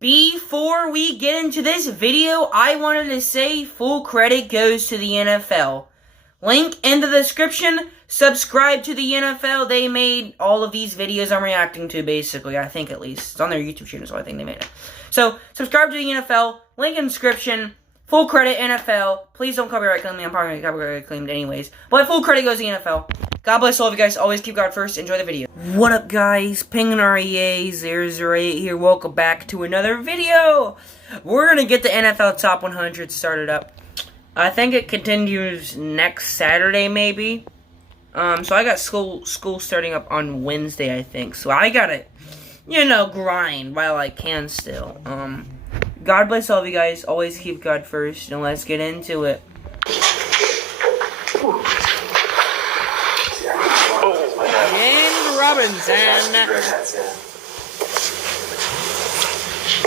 Before we get into this video, I wanted to say full credit goes to the NFL. Link in the description. Subscribe to the NFL. They made all of these videos I'm reacting to, basically. I think, at least. It's on their YouTube channel, so I think they made it. So, subscribe to the NFL. Link in the description. Full credit NFL. Please don't copyright claim me. I'm probably going to copyright claimed anyways. But full credit goes to the NFL. God bless all of you guys. Always keep God first. Enjoy the video. What up, guys? PingNREA008 here. Welcome back to another video. We're going to get the NFL Top 100 started up. I think it continues next Saturday, maybe. So I got school starting up on Wednesday, I think. So I gotta, grind while I can still. God bless all of you guys. Always keep God first, and let's get into it. James Robinson. How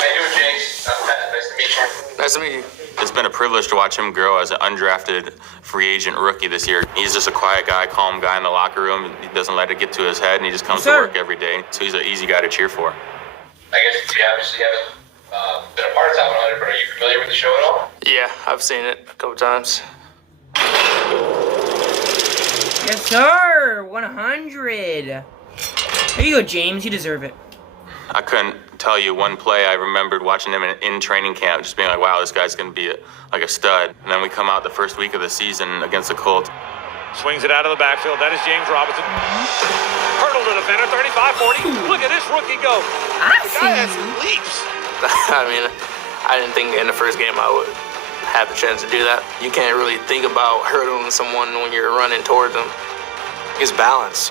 you doing, James? Nice to meet you. Nice to meet you. It's been a privilege to watch him grow as an undrafted free agent rookie this year. He's just a quiet guy, calm guy in the locker room. He doesn't let it get to his head, and he just comes to work every day. So he's an easy guy to cheer for. I guess you obviously haven't been a part of Top 100, but are you familiar with the show at all? Yeah, I've seen it a couple times. Yes, sir. 100. Here you go, James. You deserve it. I couldn't tell you one play. I remembered watching him in training camp, just being like, wow, this guy's going to be like a stud. And then we come out the first week of the season against the Colts. Swings it out of the backfield. That is James Robinson. Hurdle to defender, 35-40. Look at this rookie go. The guy has some leaps. I mean, I didn't think in the first game I would have the chance to do that. You can't really think about hurdling someone when you're running towards them. His balance.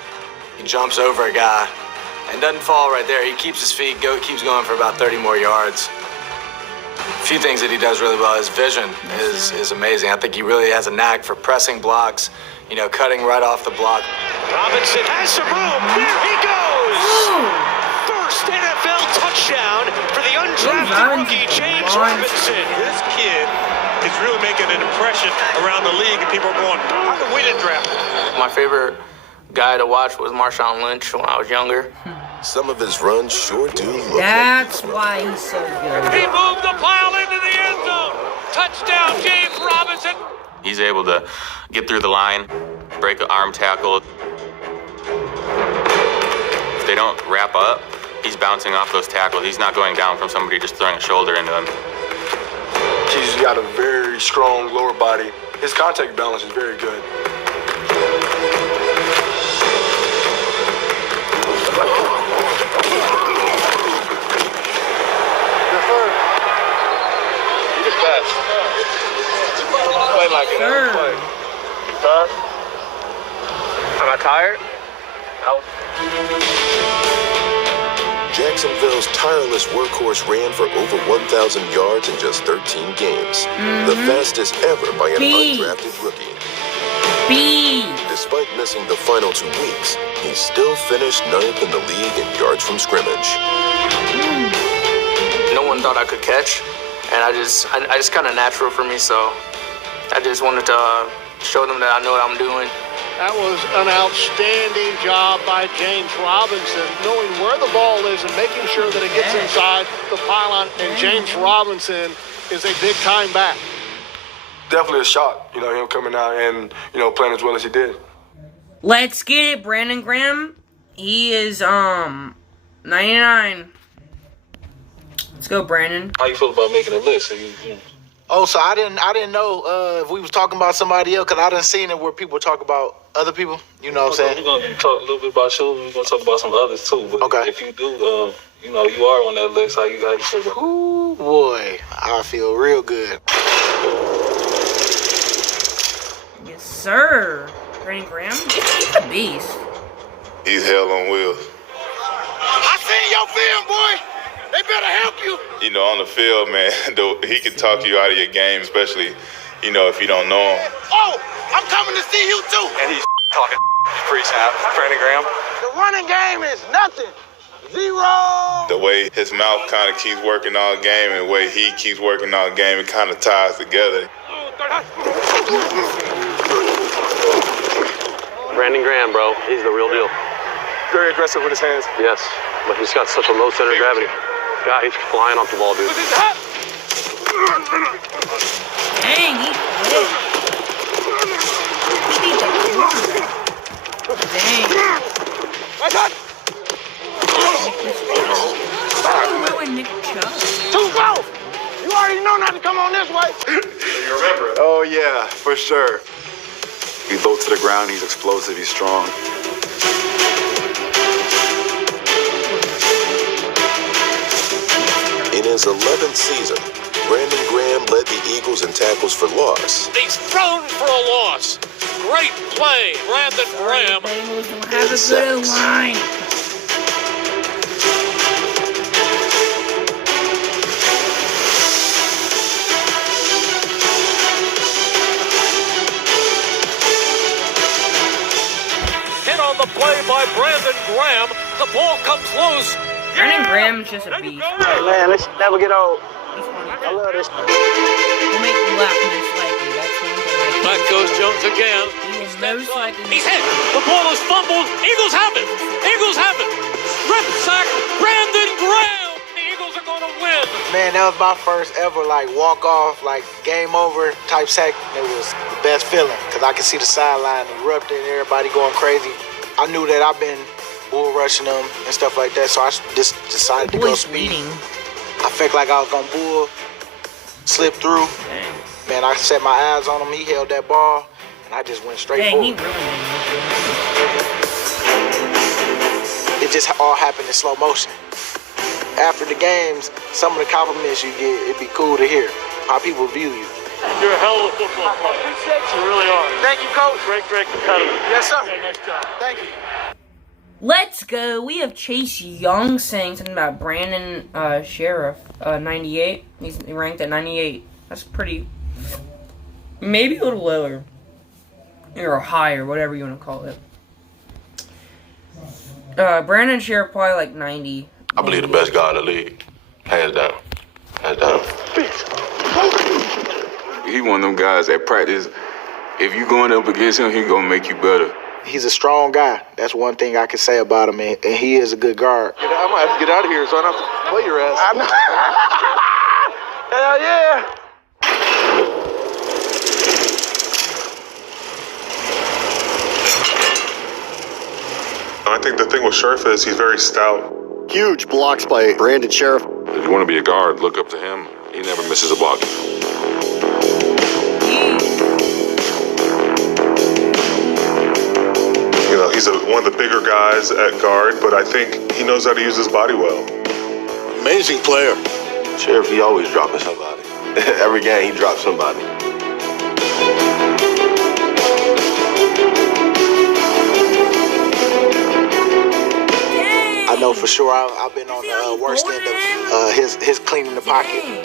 He jumps over a guy and doesn't fall right there. He keeps his feet, keeps going for about 30 more yards. A few things that he does really well. His vision is amazing. I think he really has a knack for pressing blocks, cutting right off the block. Robinson has some room. There he goes. First NFL touchdown for the undrafted rookie, James Robinson. This kid is really making an impression around the league, and people are going, how come we didn't draft him? My favorite guy to watch was Marshawn Lynch when I was younger. Some of his runs sure do look That's why he's so good. He moved the pile into the end zone. Touchdown, James Robinson. He's able to get through the line, break an arm tackle. If they don't wrap up, he's bouncing off those tackles. He's not going down from somebody just throwing a shoulder into him. He's got a very strong lower body. His contact balance is very good. Like it every play. Am I tired? No. Jacksonville's tireless workhorse ran for over 1,000 yards in just 13 games. The fastest ever by an undrafted rookie. Despite missing the final 2 weeks, he still finished 9th in the league in yards from scrimmage. No one thought I could catch, and I just kind of natural for me, so I just wanted to show them that I know what I'm doing. That was an outstanding job by James Robinson, knowing where the ball is and making sure that it gets inside the pylon. And James Robinson is a big-time back. Definitely a shock, him coming out and, playing as well as he did. Let's get it, Brandon Graham. He is 99. Let's go, Brandon. How you feel about making a list? Oh, so I didn't know if we was talking about somebody else, because I done seen it where people talk about other people. You know what I'm saying? We're going to talk a little bit about you. We're going to talk about some others, too. But okay. If you do, you are on that list. How you feel? Ooh, boy. I feel real good. Yes, sir. Brandon Graham, he's a beast. He's hell on wheels. I seen your film, boy. They better help you. On the field, man, he can talk you out of your game, especially, if you don't know him. Oh, I'm coming to see you, too. And he's talking pre-snap. Brandon Graham. The running game is nothing. Zero. The way his mouth kind of keeps working all game and the way he keeps working all game, it kind of ties together. Brandon Graham, bro. He's the real deal. Very aggressive with his hands. Yes, but he's got such a low center of gravity. God, he's flying off the ball, dude. Dang, he hit. He beat the quarterback. Dang. Ruined Nick Chubb. 2-4. You already know not to come on this way. You remember it? Oh, yeah, for sure. He's low to the ground, he's explosive, he's strong. In his 11th season, Brandon Graham led the Eagles in tackles for loss. He's thrown for a loss. Great play, Brandon Graham. Bengals don't have a good line. Hit on the play by Brandon Graham. The ball comes loose. Brandon Graham's just a beast. Man, this never get old. He's funny. I love this. He'll make you laugh most likely. That's one thing. Back goes Jones again. He will most likely. He's hit. The ball is fumbled. Eagles have it. Eagles have it. Strip sack. Brandon Graham. The Eagles are going to win. Man, that was my first ever walk off, game over type sack. It was the best feeling because I could see the sideline erupting, everybody going crazy. I knew that I've been bull rushing them and stuff like that, so I just decided to go speed. I felt like I was gonna bull, slip through. Dang. Man, I set my eyes on him. He held that ball, and I just went straight Dang, he forward. really It just all happened in slow motion. After the games, some of the compliments you get, it'd be cool to hear how people view you. You're a hell of a football player. You really are. Thank you, Coach. Great competitor. Yes, sir. Okay, nice job. Thank you. Let's go. We have Chase Young saying something about Brandon Sheriff, 98. He's ranked at 98. That's pretty, maybe a little lower. Or higher, whatever you want to call it. Brandon Sheriff probably like 90. I believe the best guy in the league. Hands down. Hands down. He one of them guys at practice, if you going up against him, he gonna make you better. He's a strong guy. That's one thing I can say about him, and he is a good guard. I might have to get out of here so I don't have to play your ass. I know. Hell yeah. I think the thing with Sheriff is he's very stout. Huge blocks by Brandon Sheriff. If you want to be a guard, look up to him. He never misses a block. You know, he's one of the bigger guys at guard, but I think he knows how to use his body well. Amazing player. Sheriff, he always dropping somebody. Every game, he drops somebody. I know for sure I've been on the worst end of his cleaning the pocket.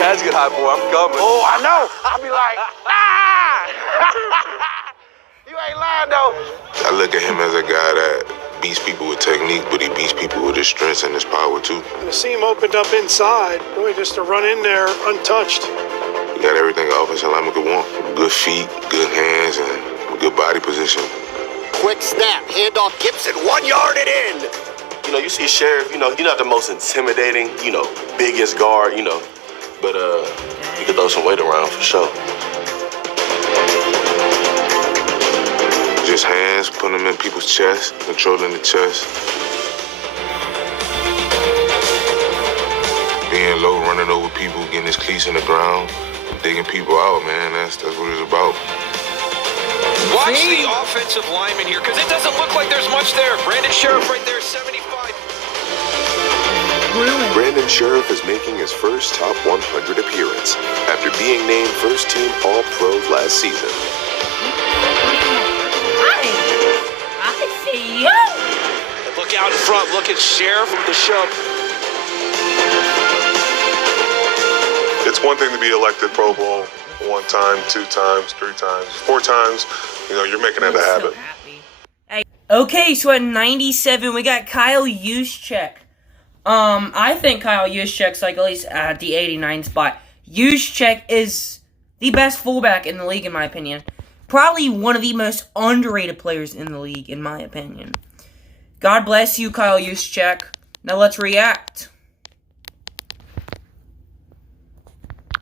Guys get high, boy. I'm coming. Oh, I know. I'll be like, ah! You ain't lying, though. I look at him as a guy that beats people with technique, but he beats people with his strengths and his power, too. The seam opened up inside, really just to run in there untouched. He got everything an offensive lineman could want. Good feet, good hands, and good body position. Quick snap, handoff Gibson, 1 yard and in. You know, you see Sheriff, he's not the most intimidating, biggest guard, but he could throw some weight around for sure. Just hands, putting them in people's chest, controlling the chest. Being low, running over people, getting his cleats in the ground, digging people out, man. That's what it's about. Watch the offensive lineman here, because it doesn't look like there's much there. Brandon Sheriff right there, 75. Brandon Sheriff is making his first top 100 appearance after being named first team All-Pro last season. I see you. Look out in front, look at Sheriff with the shove. It's one thing to be elected Pro Bowl 1 time, 2 times, 3 times, 4 times. You're making it a habit. Hey. Okay, so at 97, we got Kyle Juszczyk. I think Kyle Juszczyk's at least at the 89 spot. Juszczyk is the best fullback in the league, in my opinion. Probably one of the most underrated players in the league, in my opinion. God bless you, Kyle Juszczyk. Now let's react.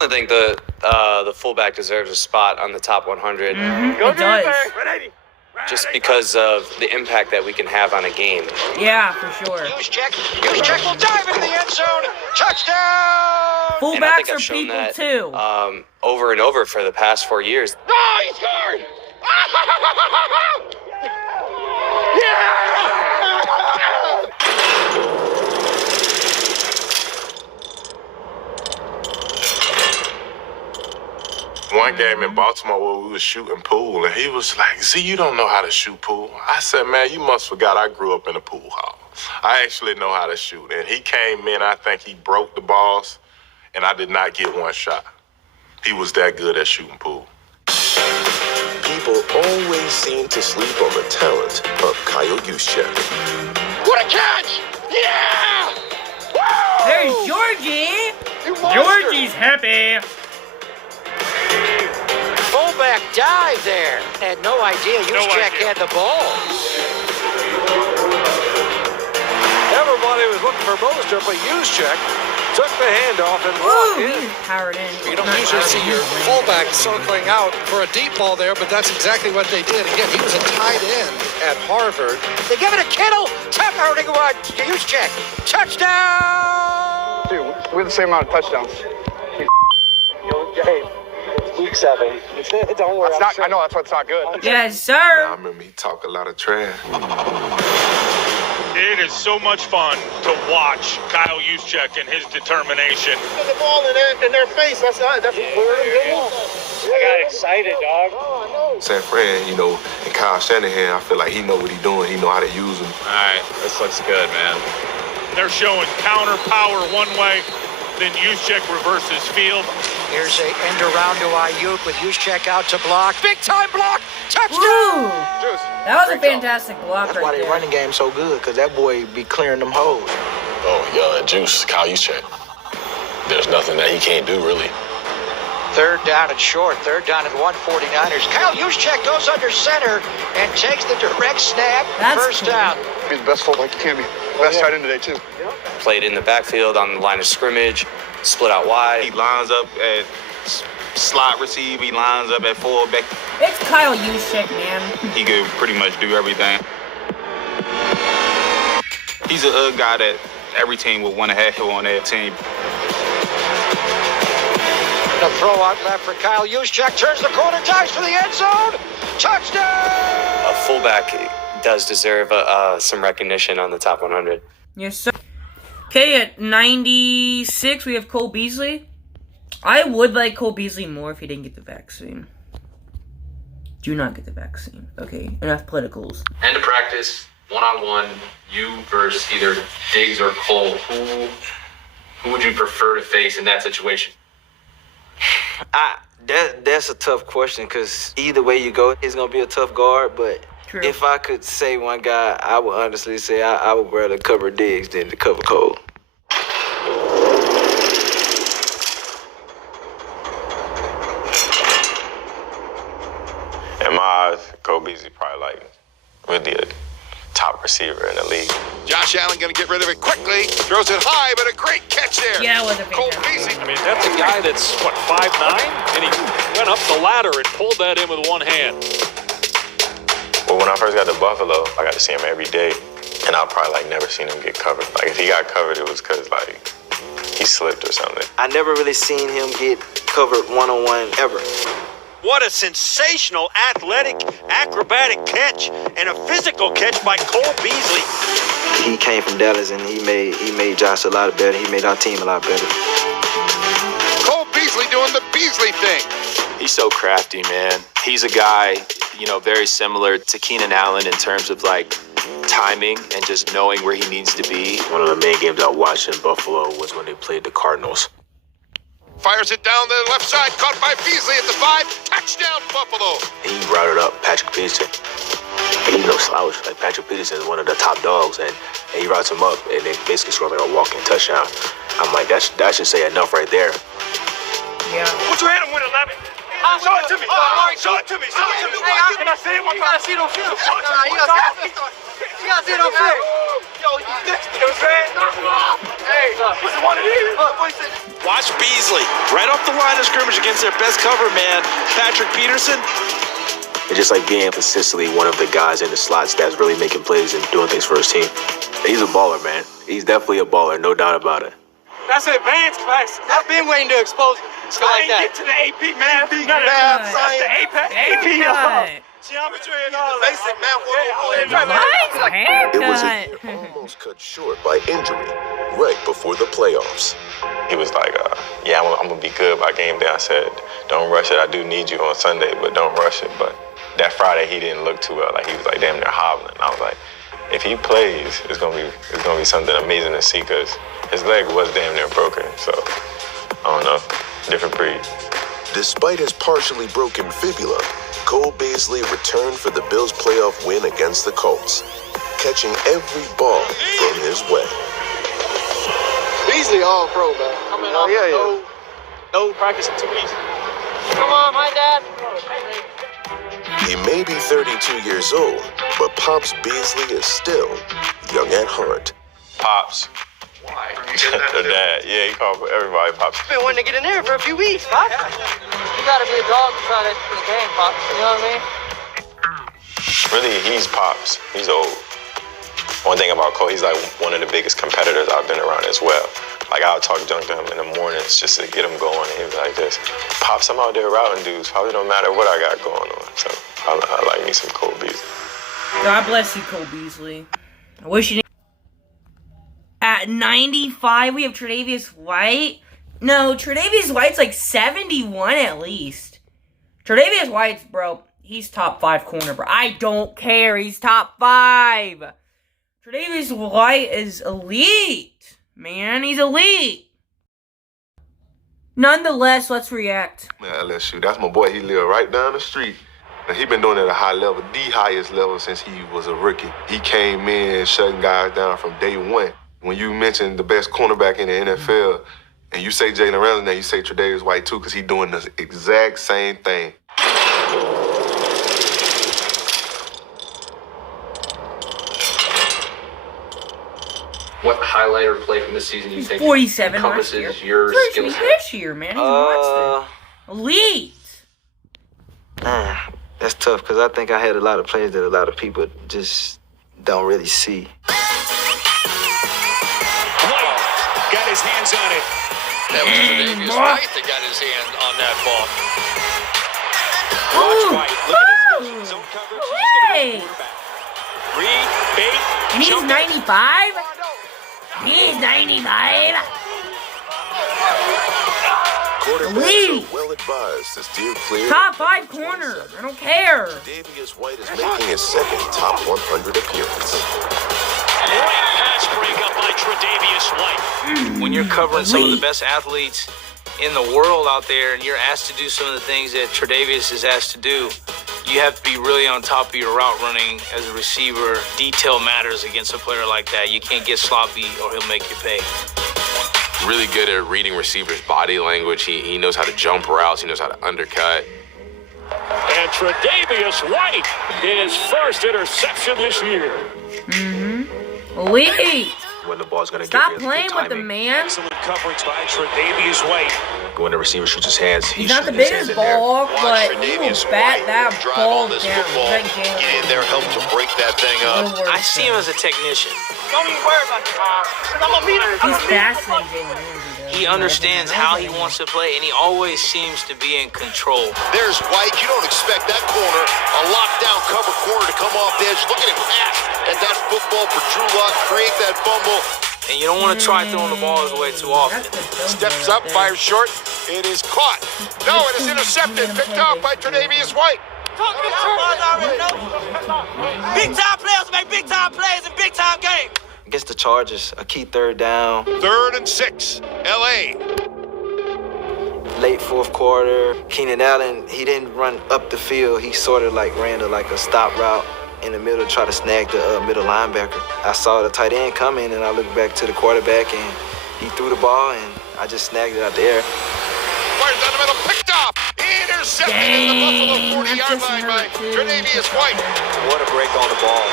I think the fullback deserves a spot on the top 100. It does. Just because of the impact that we can have on a game. Yeah, for sure. Juszczyk will dive into the end zone. Touchdown! Fullbacks are people too. Over and over for the past 4 years. No, he scored! Yeah! One game in Baltimore where we was shooting pool, and he was like, "Z, you don't know how to shoot pool." I said, "Man, you must forgot I grew up in a pool hall. I actually know how to shoot." And he came in, I think he broke the balls, and I did not get one shot. He was that good at shooting pool. People always seem to sleep on the talent of Kyle Juszczyk. What a catch! Yeah! Woo! There's Georgie! Georgie's happy! Fullback dive there. Had no idea Juszczyk had the ball. Everybody was looking for Moster, but Juszczyk took the handoff and walked in. Powered in. You don't usually see your fullback circling out for a deep ball there, but that's exactly what they did. Again, he was a tight end at Harvard. They give it a Kittle. Touchdown to Juszczyk. Touchdown! Dude, we have the same amount of touchdowns. Hey, week 7. Don't worry. I know that's what's not good. Yes, sir. I remember he talk a lot of trash. It is so much fun to watch Kyle Juszczyk and his determination. Put the ball in their face. That's what we're doing. I got excited, dog. San Fran, and Kyle Shanahan, I feel like he know what he doing. He know how to use them. All right, this looks good, man. They're showing counter power one way, then Juszczyk reverses field. Here's a end around to Ayuk with Juszczyk out to block. Big time block. Touchdown! Woo! That was a fantastic block. That's why their running game's so good, because that boy be clearing them holes. Oh, Juice, Kyle Juszczyk. There's nothing that he can't do, really. Third down and short. Third down and 149ers. Kyle Juszczyk goes under center and takes the direct snap. First down. He's the best fullback he can be. Best tight end today, too. Played in the backfield on the line of scrimmage, split out wide. He lines up at slot receive, he lines up at fullback. It's Kyle Juszczyk, man. He could pretty much do everything. He's a guy that every team would want to have on their team. The throw out left for Kyle Juszczyk. Turns the corner, dives for the end zone. Touchdown! A fullback does deserve some recognition on the top 100. Yes, sir. Okay, at 96, we have Cole Beasley. I would like Cole Beasley more if he didn't get the vaccine. Do not get the vaccine. Okay, enough politicals. End of practice, one-on-one, you versus either Diggs or Cole. Who would you prefer to face in that situation? That's a tough question, because either way you go, it's going to be a tough guard, but true. If I could say one guy, I would honestly say I would rather cover Diggs than to cover Cole. In my eyes, Cole Beasley probably really a top receiver in the league. Josh Allen going to get rid of it quickly. Throws it high, but a great catch there. Yeah, it was a Cole Beasley. I mean, that's a guy that's, 5'9"? And he went up the ladder and pulled that in with one hand. Well, when I first got to Buffalo, I got to see him every day. And I probably never seen him get covered. If he got covered, it was because he slipped or something. I never really seen him get covered one-on-one ever. What a sensational athletic, acrobatic catch and a physical catch by Cole Beasley. He came from Dallas and he made Josh a lot better. He made our team a lot better. Cole Beasley doing the Beasley thing. He's so crafty, man. He's a guy, very similar to Keenan Allen in terms of timing and just knowing where he needs to be. One of the main games I watched in Buffalo was when they played the Cardinals. Fires it down the left side, caught by Beasley at the 5. Touchdown, Buffalo. He routed up Patrick Peterson. And he's no slouch. Patrick Peterson is one of the top dogs, and he routes him up, and then basically scores a walking touchdown. I'm that should say enough right there. Yeah. Would you hit him with 11? Show it to me. Show it to me. Can I see it one time? You gotta see it on film. You gotta see it on film. Yo, you know what I'm saying? Hey, was it one of these? Watch Beasley right off the line of scrimmage against their best cover man, Patrick Peterson. It's just like being consistently one of the guys in the slots that's really making plays and doing things for his team. He's a baller, man. He's definitely a baller, no doubt about it. That's an advanced class. I've been waiting to expose him. I ain't get to the AP, man. Math, science, AP. Geometry and all basic math. It was a year almost cut short by injury right before the playoffs. He was like, yeah, I'm going to be good by game day. I said, don't rush it. I do need you on Sunday, but don't rush it. But that Friday, he didn't look too well. Like, he was like damn near hobbling. I was like, if he plays, it's gonna be something amazing to see because his leg was damn near broken. So, I don't know, different breed. Despite his partially broken fibula, Cole Beasley returned for the Bills' playoff win against the Colts, catching every ball thrown his way. Beasley all pro, man. Coming off no practice in 2 weeks. Come on, my dad. He may be 32 years old, but Pops Beasley is still young at heart. Pops. Why? The dad. Yeah, he called everybody Pops. Been wanting to get in there for a few weeks, Pop. You gotta be a dog to try that in the game, Pop. You know what I mean? Really, he's Pops. He's old. One thing about Cole, he's like one of the biggest competitors I've been around as well. Like, I'll talk junk to him in the mornings just to get him going. And he'd be like this, Pops, I'm out there routing dudes. Probably don't matter what I got going on. So I like me some Cole Beasley. God bless you, Cole Beasley. I wish you didn't. At 95, we have TreDavious White. No, TreDavious White's like 71 at least. TreDavious White's, bro, he's top 5 corner, bro. I don't care. He's top 5. TreDavious White is elite. Man, he's elite. Nonetheless, let's react. Man, LSU, that's my boy. He live right down the street. And he been doing it at a high level, the highest level since he was a rookie. He came in shutting guys down from day one. When you mention the best cornerback in the NFL, and you say Jalen Ramsey, now you say TreDavious White too, because he's doing the exact same thing. What highlight or play from this season you think 47 last year. encompasses your skill set? This year, man. He's monster. Elite. That's tough because I think I had a lot of plays that a lot of people just don't really see. White got his hands on it. That was TreDavious White that got his hand on that ball. Watch White. Look at his vision. Zone coverage. He's going to get back. Read, bait, and he's 95? He's 95. Quarterbacks are well advised to steer clear. Top 5 corner. I don't care. TreDavious White is making his second top 100 appearance. Great pass breakup by TreDavious White. When you're covering some of the best athletes in the world out there and you're asked to do some of the things that TreDavious is asked to do, you have to be really on top of your route running as a receiver. Detail matters against a player like that. You can't get sloppy or he'll make you pay. Really good at reading receivers' body language. He knows how to jump routes. He knows how to undercut. And TreDavious White, his first interception this year. Elite. When the ball's going to Stop playing with the man. Excellent coverage by TreDavious White. When the receiver shoots his hands, he's not the biggest ball, but he will bat that ball down. Get in there, help to break that thing up. I see him as a technician. Don't even worry about the I'm a meter. He's faster than Jalen Ramsey. He understands how he wants to play, and he always seems to be in control. There's White. You don't expect that corner, a lockdown cover corner, to come off the edge. Look at him pass at that football for Drew Lock, create that fumble. And you don't want to try throwing the ball his way too often. Steps up, fires short. It is caught. No, it is intercepted. Picked off by TreDavious White. Big time players make big time plays in big time games. Against the Chargers, a key third down. 3rd and 6, LA. Late fourth quarter, Keenan Allen, he didn't run up the field. He sort of like ran to like a stop route in the middle to try to snag the middle linebacker. I saw the tight end coming, and I looked back to the quarterback, and he threw the ball, and I just snagged it out the air. Fires down the middle, picked off. Intercepted in the Buffalo 40-yard line by TreDavious White. What a break on the ball.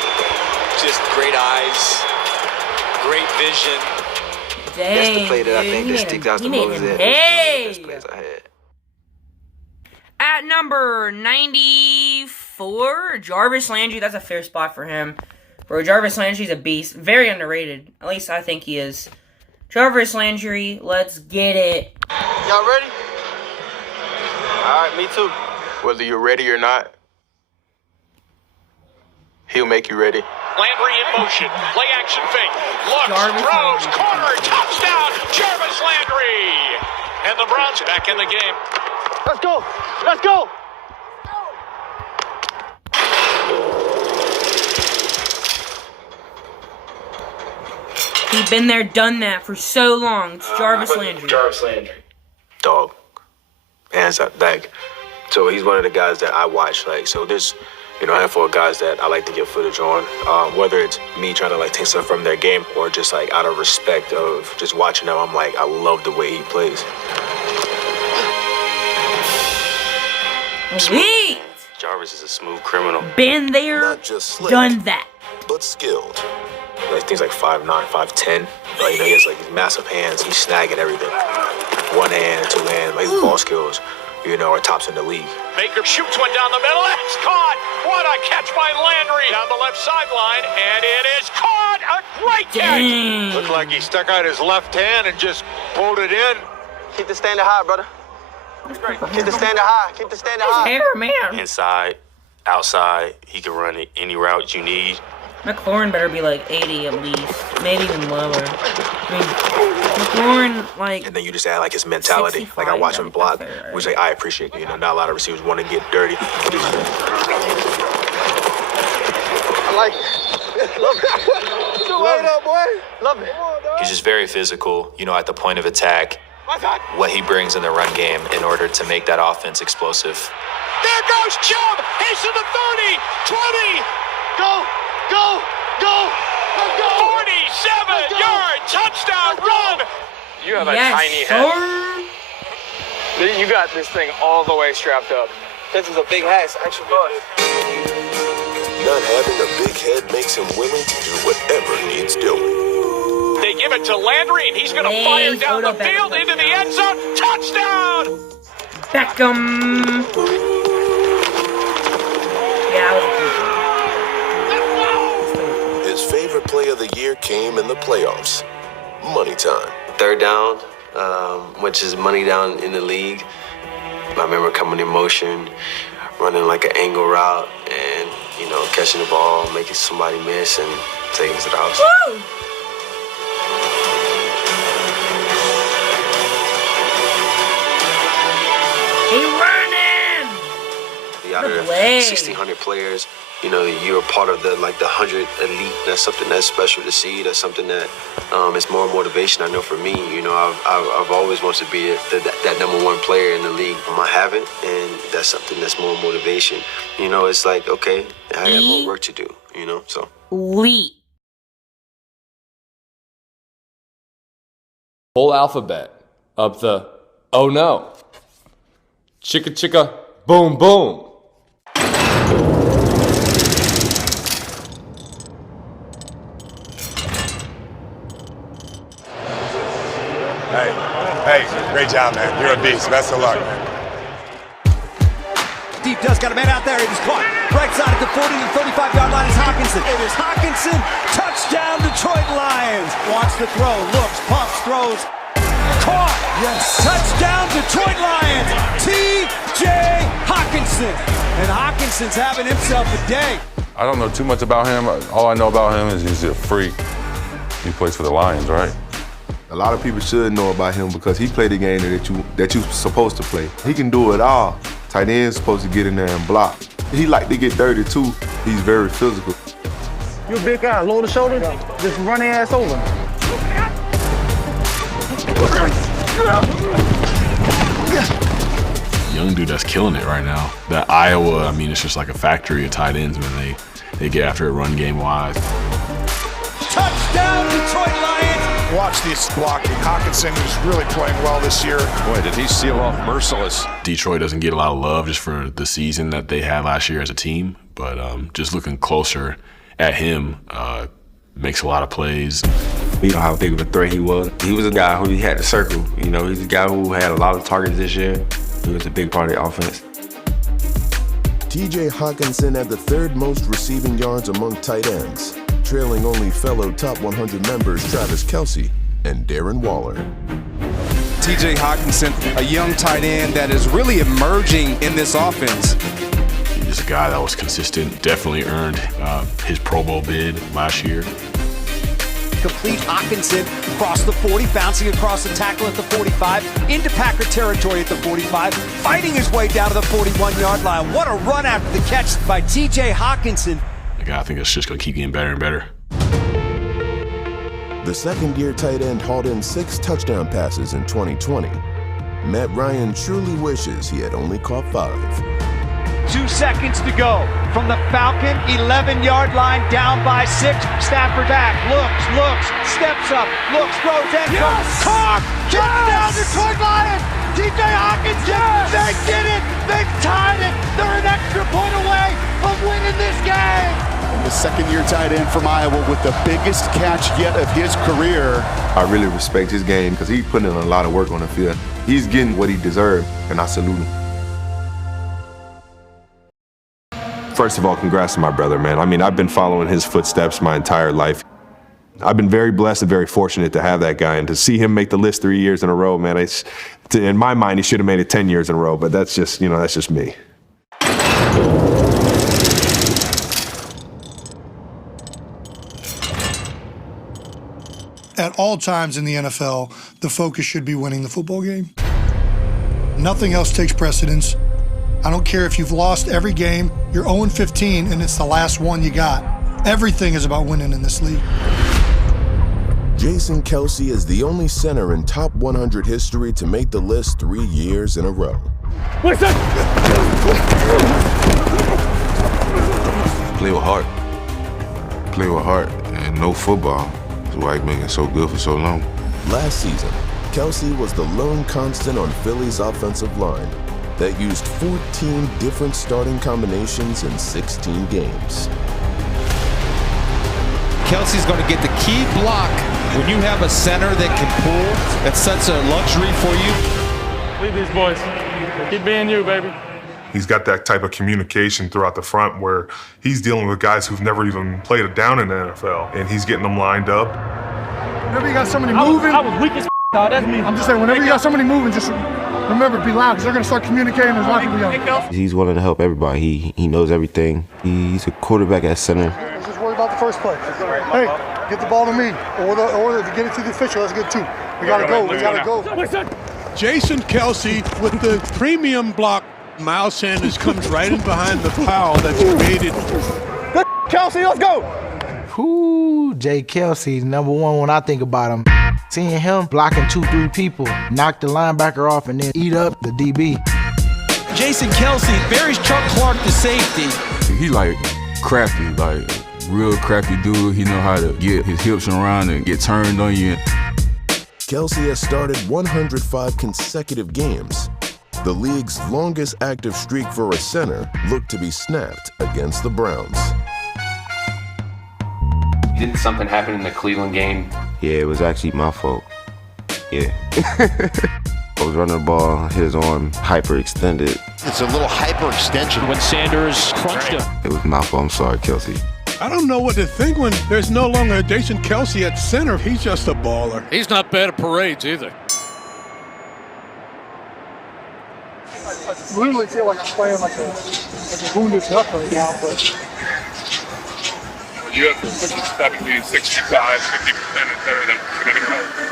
Just great eyes, great vision. Dang, that's the play that I think that sticks out the most. Best plays I had. At number 94, Jarvis Landry. That's a fair spot for him. Bro, Jarvis Landry's a beast. Very underrated. At least I think he is. Jarvis Landry, let's get it. Y'all ready? All right, me too. Whether you're ready or not, he'll make you ready. Landry in motion. Play action fake. Looks, throws, corner, touchdown, Jarvis Landry. And the Browns back in the game. Let's go. Let's go. He's been there, done that for so long. It's Jarvis Landry. Jarvis Landry. Dog. Hands up, like. So he's one of the guys that I watch. Like, so there's, a handful of guys that I like to get footage on. Whether it's me trying to take stuff from their game or just out of respect of just watching them, I'm like, I love the way he plays. Sweet. Jarvis is a smooth criminal. Been there, Not just slick, done that. but skilled. Things like 5'9", 5'10". He has these massive hands. He's snagging everything. One hand, two hands. His ball skills, are tops in the league. Baker shoots one down the middle. It's caught. What a catch by Landry down the left sideline, and it is caught. A great catch. Looked like he stuck out his left hand and just pulled it in. Keep the standard high, brother. Keep the standard high. Keep the standard high. Hair, man. Inside, outside, he can run any route you need. McLaurin better be 80 at least, maybe even lower. McLaurin, And then you just add his mentality. I watch him block, which I appreciate. Not a lot of receivers want to get dirty. I like it. Love it. Love it up, boy. Love it. He's just very physical, at the point of attack. What he brings in the run game in order to make that offense explosive. There goes Chubb. He's to the 30, 20. Go. Go! Go! Let's go! 47-yard touchdown run! You have a tiny head. You got this thing all the way strapped up. This is a big hat. It's actually good. Not having a big head makes him willing to do whatever needs doing. They give it to Landry, and he's going to fire down the field into the end zone. Touchdown! Beckham. Yeah, that was His favorite play of the year came in the playoffs. Money time. Third down, which is money down in the league. I remember coming in motion, running an angle route, and catching the ball, making somebody miss, and taking it to the house. Woo! He running. Out of 1,600 players, you're a part of the 100 elite. That's something that's special to see. That's something that it's more motivation. I know for me, I've always wanted to be that number one player in the league. I haven't, and that's something that's more motivation. It's okay, I got more work to do. So. Elite. Whole alphabet of the oh no. Chicka chicka boom boom. Hey, great job, man. You're a beast. Best of luck, man. Deep does got a man out there. He was caught. Right side at the 40 to 35-yard line is Hockenson. It is Hockenson. Touchdown, Detroit Lions. Wants to throw. Looks, pumps, throws. Caught. Yes. Touchdown, Detroit Lions. T.J. Hockenson. And Hockenson's having himself a day. I don't know too much about him. All I know about him is he's a freak. He plays for the Lions, right? A lot of people should know about him because he played the game that you're supposed to play. He can do it all. Tight end's supposed to get in there and block. He like to get dirty too. He's very physical. You a big guy, lower the shoulder, just run their ass over. Young dude that's killing it right now. That Iowa, it's just like a factory of tight ends, man. They get after it run game wise. Touchdown, Detroit Lions. Watch this blocking. Hockenson is really playing well this year. Boy, did he seal off Merciless. Detroit doesn't get a lot of love just for the season that they had last year as a team, but just looking closer at him, makes a lot of plays. You know how big of a threat he was. He was a guy who he had to circle. You know, he's a guy who had a lot of targets this year. He was a big part of the offense. TJ Hockenson had the third most receiving yards among tight ends, trailing only fellow top 100 members Travis Kelce and Darren Waller. TJ Hockenson, a young tight end that is really emerging in this offense. He's a guy that was consistent, definitely earned his Pro Bowl bid last year. Complete Hockenson across the 40, bouncing across the tackle at the 45, into Packer territory at the 45, fighting his way down to the 41-yard line. What a run after the catch by TJ Hockenson. A guy I think it's just going to keep getting better and better. The second-year tight end hauled in 6 touchdown passes in 2020. Matt Ryan truly wishes he had only caught 5. 2 seconds to go from the Falcon 11-yard line, down by 6. Stafford back, looks, steps up, throws in, caught, touchdown Detroit Lions. TJ Hockenson, they did it, they've tied it. They're an extra point away from winning this game. And the second-year tight end from Iowa with the biggest catch yet of his career. I really respect his game because he's putting in a lot of work on the field. He's getting what he deserved, and I salute him. First of all, congrats to my brother, man. I mean, I've been following his footsteps my entire life. I've been very blessed and very fortunate to have that guy, and to see him make the list 3 years in a row, man, in my mind, he should have made it 10 years in a row, but that's just, that's just me. At all times in the NFL, the focus should be winning the football game. Nothing else takes precedence. I don't care if you've lost every game, you're 0-15 and it's the last one you got. Everything is about winning in this league. Jason Kelce is the only center in top 100 history to make the list 3 years in a row. Play with heart. Play with heart and no football. That's why he's been getting so good for so long. Last season, Kelce was the lone constant on Philly's offensive line that used 14 different starting combinations in 16 games. Kelce's going to get the key block when you have a center that can pull. That's such a luxury for you. Lead these boys. Keep being you, baby. He's got that type of communication throughout the front where he's dealing with guys who've never even played a down in the NFL, and he's getting them lined up. Whenever you got somebody moving, I was weak as that's me. I'm just saying, whenever you got somebody moving, just remember, be loud, because they're going to start communicating as loud as we are. He's willing to help everybody. He knows everything. He's a quarterback at center. Let's just worry about the first play. Hey, get the ball to me, or if you get it to the official, that's good too. We got to go. We got to go. Jason Kelce with the premium block. Miles Sanders comes right in behind the pile that's created. Good Kelce, let's go. Whoo, Jay Kelce, number one when I think about him. Seeing him blocking 2-3 people, knock the linebacker off and then eat up the DB. Jason Kelce buries Chuck Clark to safety. He like crafty, like real crafty dude. He know how to get his hips around and get turned on you. Kelce has started 105 consecutive games. The league's longest active streak for a center looked to be snapped against the Browns. Didn't something happen in the Cleveland game? Yeah, it was actually my fault. Yeah. I was running the ball, hit his arm hyperextended. It's a little hyperextension when Sanders crunched him. It was my fault. I'm sorry, Kelce. I don't know what to think when there's no longer Jason Kelce at center. He's just a baller. He's not bad at parades either. I literally feel like I'm playing like a wounded duck right now, but... You have to push it 70, 65, 50% is better than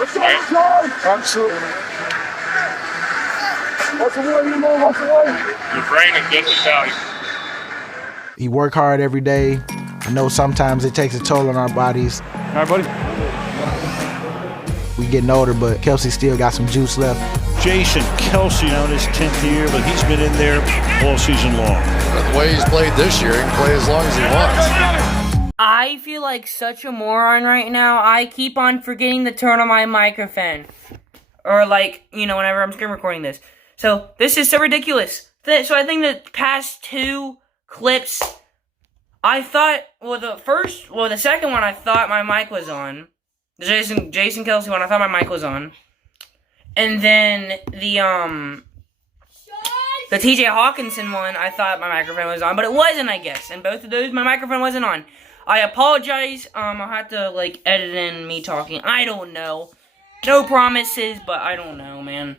let's go, right? Absolutely. What's the way you know? What's the way? Your brain is just as valuable. He work hard every day. I know sometimes it takes a toll on our bodies. All right, buddy. We getting older, but Kelce still got some juice left. Jason Kelce on his 10th year, but he's been in there all season long. The way he's played this year, he can play as long as he wants. I I feel like such a moron right now. I keep on forgetting to turn on my microphone. Or like, whenever I'm screen recording this. So, this is so ridiculous. So I think the past 2 clips, I thought, the second one I thought my mic was on. The Jason Kelce one, I thought my mic was on. And then the TJ Hockenson one, I thought my microphone was on, but it wasn't, I guess. And both of those, my microphone wasn't on. I apologize. I'll have to, edit in me talking. I don't know. No promises, but I don't know, man.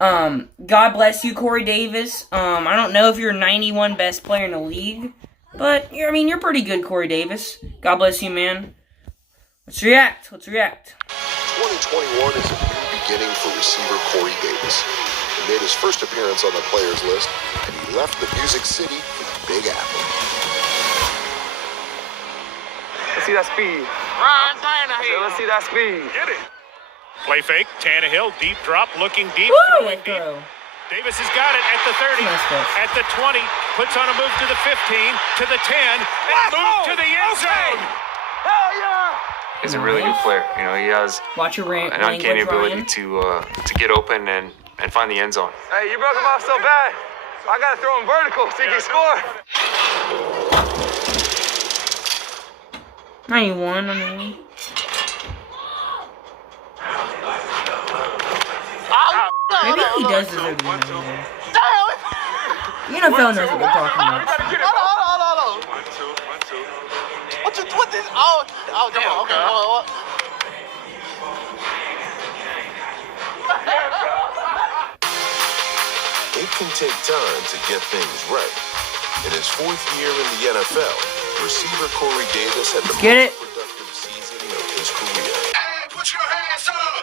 God bless you, Corey Davis. I don't know if you're 91 best player in the league, but, you're pretty good, Corey Davis. God bless you, man. Let's react. 2021 is a new beginning for receiver Corey Davis. He made his first appearance on the players list, and he left the Music City for the Big Apple. Let's see that speed. Let's see that speed. Get it. Play fake, Tannehill, deep drop, looking deep, throwing deep. Davis has got it at the 30, at the 20, puts on a move to the 15, to the 10, and moves to the end zone. Hell yeah! He's a really good player. He has an uncanny ability to get open and find the end zone. Hey, you broke him off so bad. I gotta throw him vertical so he can score. 91, Maybe he does deserve to be 91. The NFL knows what they're talking about. Hold on. 1, 2. What this? Oh, come on. Okay. It can take time to get things right. In his 4th year in the NFL, receiver Corey Davis had the most productive season of his career. Hey, put your hands up!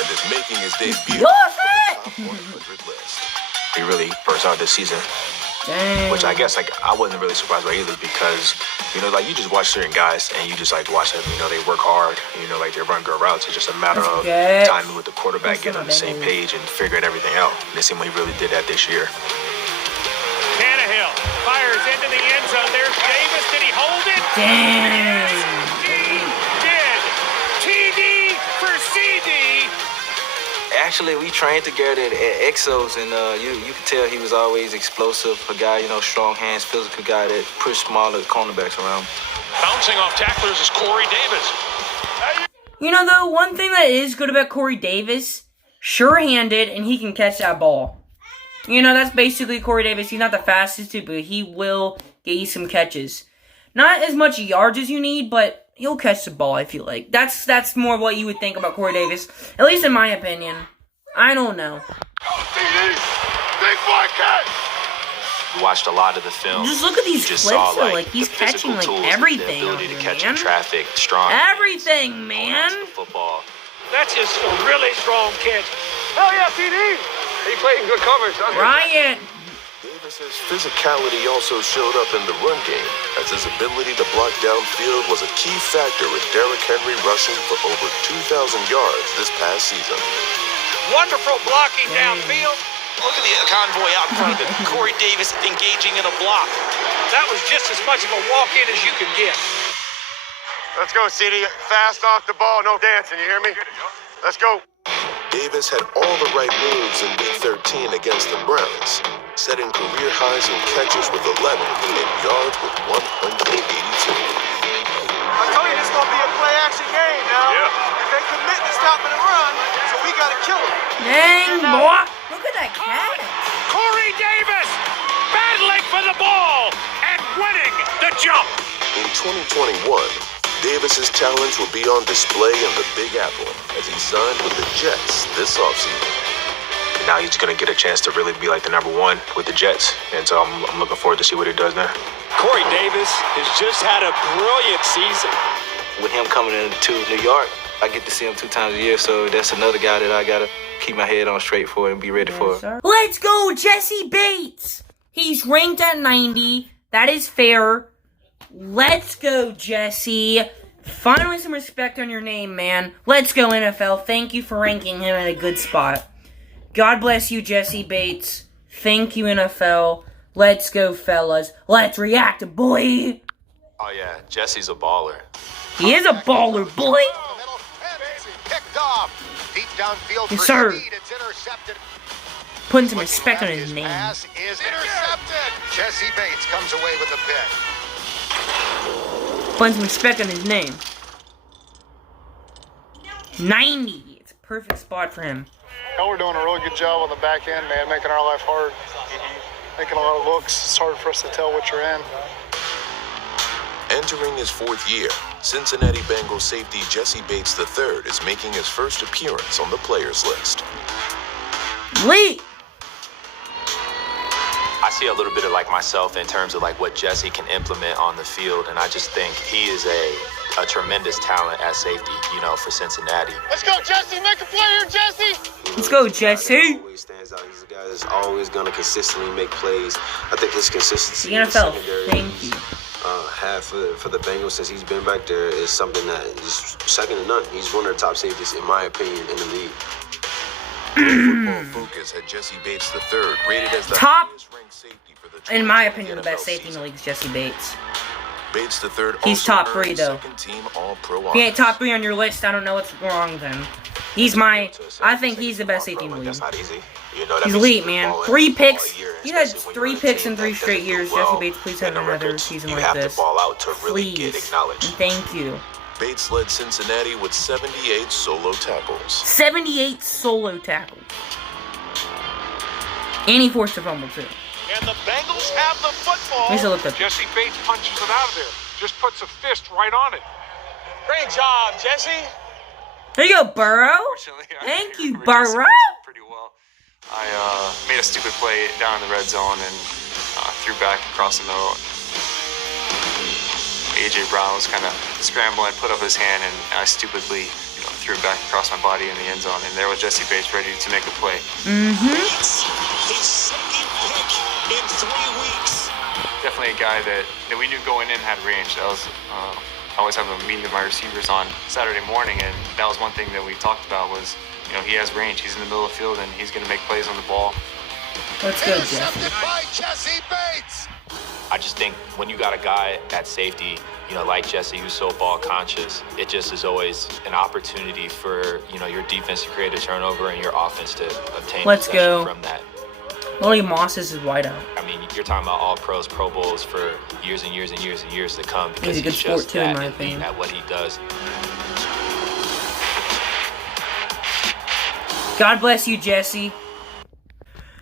And is making his debut on the top 100 list. He really burst out this season. Dang. Which I guess I wasn't really surprised by either because, you just watch certain guys and you just watch them, they work hard, they run good routes. It's just a matter of timing with the quarterback, getting on the same page and figuring everything out. And it seemed like he really did that this year. Tannehill fires into the end zone. There's Davis. Did he hold it? Dang. He did. TD for CD. Actually, we trained together at Exos, and you could tell he was always explosive, a guy, strong hands, physical guy that pushed smaller cornerbacks around. Bouncing off tacklers is Corey Davis. Though, one thing that is good about Corey Davis, sure-handed, and he can catch that ball. That's basically Corey Davis. He's not the fastest, but he will get you some catches. Not as much yards as you need, but he'll catch the ball, I feel like. That's more what you would think about Corey Davis. At least in my opinion. I don't know. Big boy catch! We watched a lot of the film. Just look at these clips, though. He's catching, The everything. ability to catch in traffic, strong. Everything, man. Football. That's just a really strong catch. Hell yeah, CD! He played in good coverage. Ryan! Davis's physicality also showed up in the run game, as his ability to block downfield was a key factor in Derrick Henry rushing for over 2,000 yards this past season. Wonderful blocking downfield. Look at the convoy out in front of him. Corey Davis engaging in a block. That was just as much of a walk-in as you can get. Let's go, CD. Fast off the ball, no dancing, you hear me? Let's go. Davis had all the right moves in Week 13 against the Browns, setting career highs in catches with 11 and yards with 182. I told you this is going to be a play-action game now. Yeah. They commit to stopping the run, so we got to kill them. Dang, boy. Look at that catch. Corey Davis battling for the ball and winning the jump. In 2021, Davis's talents will be on display in the Big Apple as he signed with the Jets this offseason. Now he's going to get a chance to really be like the number one with the Jets. And so I'm looking forward to see what he does now. Corey Davis has just had a brilliant season. With him coming into New York, I get to see him 2 times a year, so that's another guy that I got to keep my head on straight for and be ready for. Let's go, Jesse Bates! He's ranked at 90. That is fair. Let's go, Jesse. Finally some respect on your name, man. Let's go, NFL. Thank you for ranking him in a good spot. God bless you, Jesse Bates. Thank you, NFL. Let's go, fellas. Let's react, boy. Oh, yeah. Jesse's a baller. He is a baller, boy. Picked off. Deep downfield Yes, for sir. speed. It's intercepted. Putting some respect on his name. Pass is intercepted. Jesse Bates comes away with the pick. Putting some respect on his name. 90. It's a perfect spot for him. We're doing a really good job on the back end, man, making our life hard. Making a lot of looks. It's hard for us to tell what you're in. Entering his 4th year, Cincinnati Bengals safety Jesse Bates III is making his first appearance on the players list. Lee! I see a little bit of like myself in terms of like what Jesse can implement on the field, and I just think he is a tremendous talent at safety, you know, for Cincinnati. Let's go, Jesse. Make a play here, Jesse. Let's go, Jesse. Always stands out. He's a guy that's always going to consistently make plays. I think his consistency The NFL, thank you. Have for the Bengals since he's been back there is something that is second to none. He's one of the top safeties, in my opinion, in the league. Football Focus had Jesse Bates III rated as the top, highest-ranked safety for the in my opinion, the best safety in the league is Jesse Bates. Bates III He's top 3 though. Team All-Pro If he ain't top 3 on your list, I don't know what's wrong with him. I think he's the best safety in the league. That's not easy. You know, that He's means elite, man. 3 picks. He's had 3 picks in 3 straight years. well Jesse Bates, please have another season like this. ball out to really Please. get acknowledged. And thank you. Bates led Cincinnati with 78 solo tackles. 78 solo tackles. And he forced a fumble too. And the Bengals have the football. Let me look up. Jesse Bates punches it out of there. Just puts a fist right on it. Great job, Jesse. There you go, Burrow. Thank you, Burrow. Pretty well. I made a stupid play down in the red zone and threw back across the middle. A.J. Brown was kind of scrambling, put up his hand, and I stupidly threw it back across my body in the end zone. And there was Jesse Bates ready to make a play. His second pick in 3 weeks. Definitely a guy that we knew going in had range. That was I always have a meeting with my receivers on Saturday morning, and that was one thing that we talked about was, he has range. He's in the middle of the field, and he's going to make plays on the ball. Let's go, Jesse. Intercepted by Jesse Bates. I just think when you got a guy at safety, like Jesse, who's so ball conscious, it just is always an opportunity for, your defense to create a turnover and your offense to obtain possession from that. Lonnie Moss is his wideout. I mean, you're talking about all pros, Pro Bowls for years and years and years and years to come because he's a good sport just too, in my elite opinion. at what he does. God bless you, Jesse.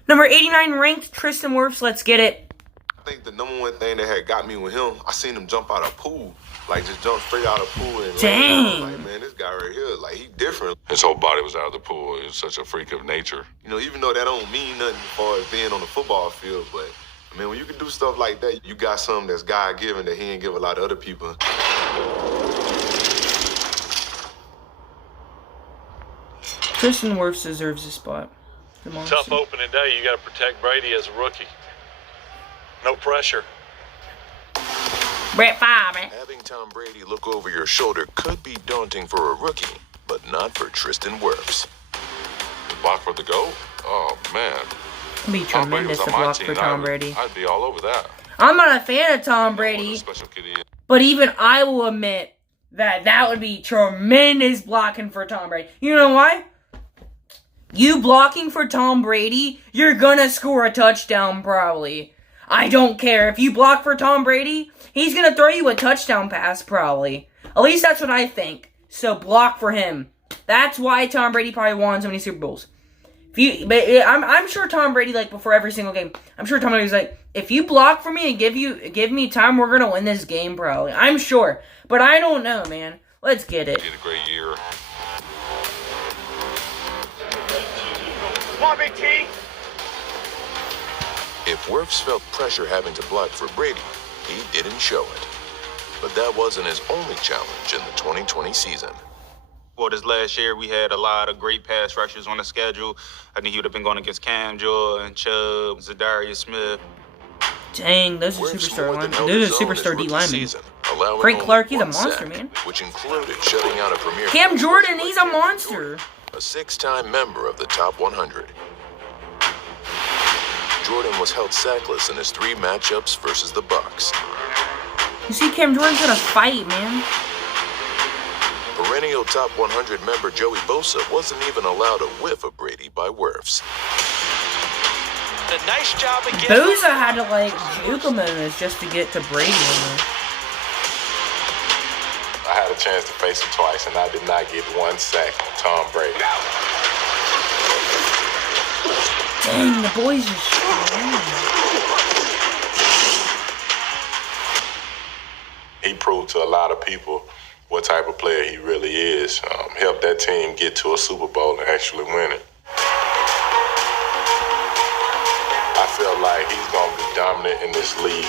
Number 89 ranked, Tristan Works. Let's get it. I think the number one thing that had got me with him, I seen him jump out of pool. Like, just jump straight out of pool. And dang. Like, man, this guy right here, like, he different. His whole body was out of the pool. He was such a freak of nature. Even though that don't mean nothing as far as being on the football field, but, I mean, when you can do stuff like that, you got something that's God-given that he ain't give a lot of other people. Tristan Works deserves a spot. Tough opening day. You got to protect Brady as a rookie. No pressure. Brett Favre. Having Tom Brady look over your shoulder could be daunting for a rookie, but not for Tristan Works. The block for the goal? Oh, man. It'd be tremendous to block for Tom Brady. I'd be all over that. I'm not a fan of Tom Brady, but even I will admit that would be tremendous blocking for Tom Brady. You know why? You blocking for Tom Brady, you're gonna score a touchdown probably. I don't care. If you block for Tom Brady, he's gonna throw you a touchdown pass probably. At least that's what I think. So block for him. That's why Tom Brady probably won so many Super Bowls. I'm sure Tom Brady, like, before every single game, I'm sure Tom Brady's like, if you block for me and give me time, we're gonna win this game probably. I'm sure. But I don't know, man. Let's get it. He had a great year. Come on, Big T. If Works felt pressure having to block for Brady, he didn't show it. But that wasn't his only challenge in the 2020 season. Well, this last year, we had a lot of great pass rushers on the schedule. I think he would have been going against Cam Jordan, Chubb, Zadarius Smith. Dang, those are superstar linemen. Those are superstar D linemen. Frank Clark, he's a monster, man. Which included shutting out a premier. Cam Jordan, he's a monster. A 6-time member of the top 100. Jordan was held sackless in his 3 matchups versus the Bucs. You see Cam Jordan's gonna fight, man. Perennial top 100 member Joey Bosa wasn't even allowed a whiff of Brady by Wirfs. A nice job again. Bosa had to like juke him in this just to get to Brady in there. I had a chance to face him twice, and I did not get one sack on Tom Brady. Dang, the boys are strong. He proved to a lot of people what type of player he really is. Helped that team get to a Super Bowl and actually win it. I feel like he's going to be dominant in this league.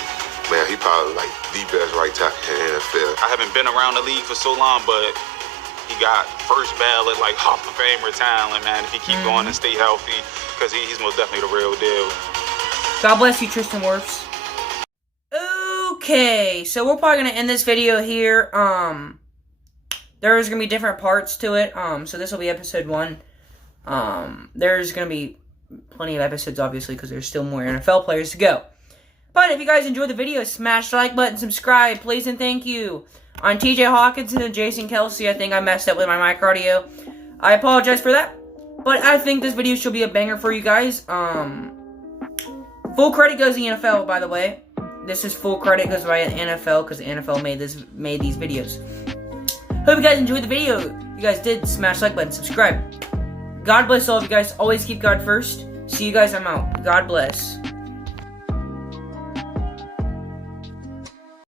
Man, he probably like the best right tackle in the NFL. I haven't been around the league for so long, but he got first ballot, like Hall of Famer talent, man. If he keep going and stay healthy, because he's most definitely the real deal. God bless you, Tristan Works. Okay, so we're probably gonna end this video here. There's gonna be different parts to it. So this will be episode 1. There's gonna be plenty of episodes, obviously, because there's still more NFL players to go. But if you guys enjoyed the video, smash the like button, subscribe, please and thank you. On TJ Hockenson and Jason Kelce, I think I messed up with my mic audio. I apologize for that. But I think this video should be a banger for you guys. Full credit goes to the NFL, by the way. This is full credit goes by the NFL because the NFL made these videos. Hope you guys enjoyed the video. If you guys did, smash the like button, subscribe. God bless all of you guys. Always keep God first. See you guys. I'm out. God bless.